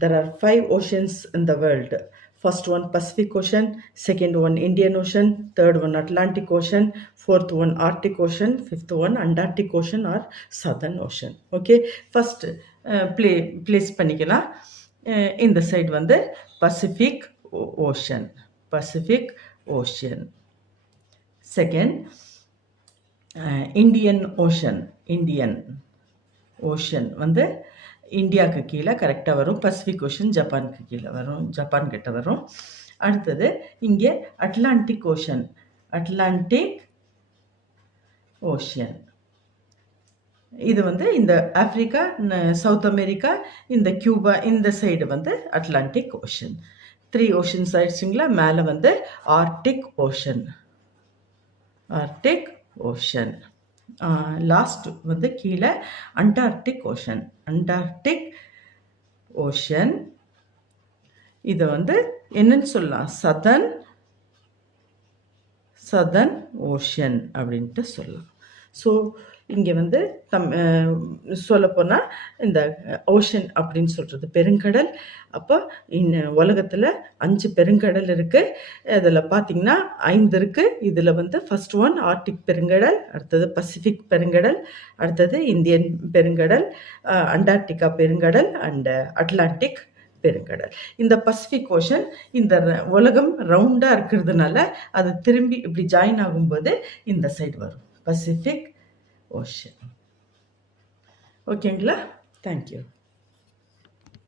There are 5 oceans in the world. First one Pacific Ocean, second one Indian Ocean, third one Atlantic Ocean, fourth one Arctic Ocean, fifth one Antarctic Ocean or Southern Ocean. Okay, first place பண்ணிக்கலாம். இந்த side வந்து Pacific Ocean. Pacific Ocean. Second, Indian Ocean. Indian Ocean வந்து இந்தியாவுக்கு கீழே கரெக்டாக வரும். Pacific ocean ஜப்பானுக்கு கீழே வரும், ஜப்பான் கிட்ட வரும். அடுத்தது இங்கே அட்லாண்டிக் ஓஷன். அட்லாண்டிக் ஓஷன் இது வந்து இந்த ஆப்பிரிக்கா, சவுத் அமெரிக்கா, இந்த கியூபா இந்த சைடு வந்து அட்லாண்டிக் ஓஷன். 3 ஓஷன்ஸ் ஆயிடுச்சுங்களா. மேலே வந்து Arctic ocean. Arctic ocean. Last வந்து கீழே அண்டார்டிக் ஓஷன். அண்டார்டிக் ஓஷன் இதை வந்து என்னன்னு சொல்லலாம், சதர்ன் ஓஷன் அப்படின்ட்டு சொல்லலாம். ஸோ இங்கே வந்து சொல்லப்போனால் இந்த ஓஷன் அப்படின்னு சொல்கிறது பெருங்கடல். அப்போ உலகத்தில் 5 பெருங்கடல் இருக்குது. அதில் பார்த்திங்கன்னா 5 இருக்குது. இதில் வந்து ஃபர்ஸ்ட் ஒன் ஆர்டிக் பெருங்கடல், அடுத்தது பசிபிக் பெருங்கடல், அடுத்தது இந்தியன் பெருங்கடல், அண்டார்டிகா பெருங்கடல் அண்ட் அட்லாண்டிக் பெருங்கடல். இந்த பசிபிக் ஓஷன் இந்த உலகம் ரவுண்டாக இருக்கிறதுனால அது திரும்பி இப்படி ஜாயின் ஆகும்போது இந்த சைடு வரும், பசிபிக் ஓஷன். ஓகேங்களா? தேங்க்யூ.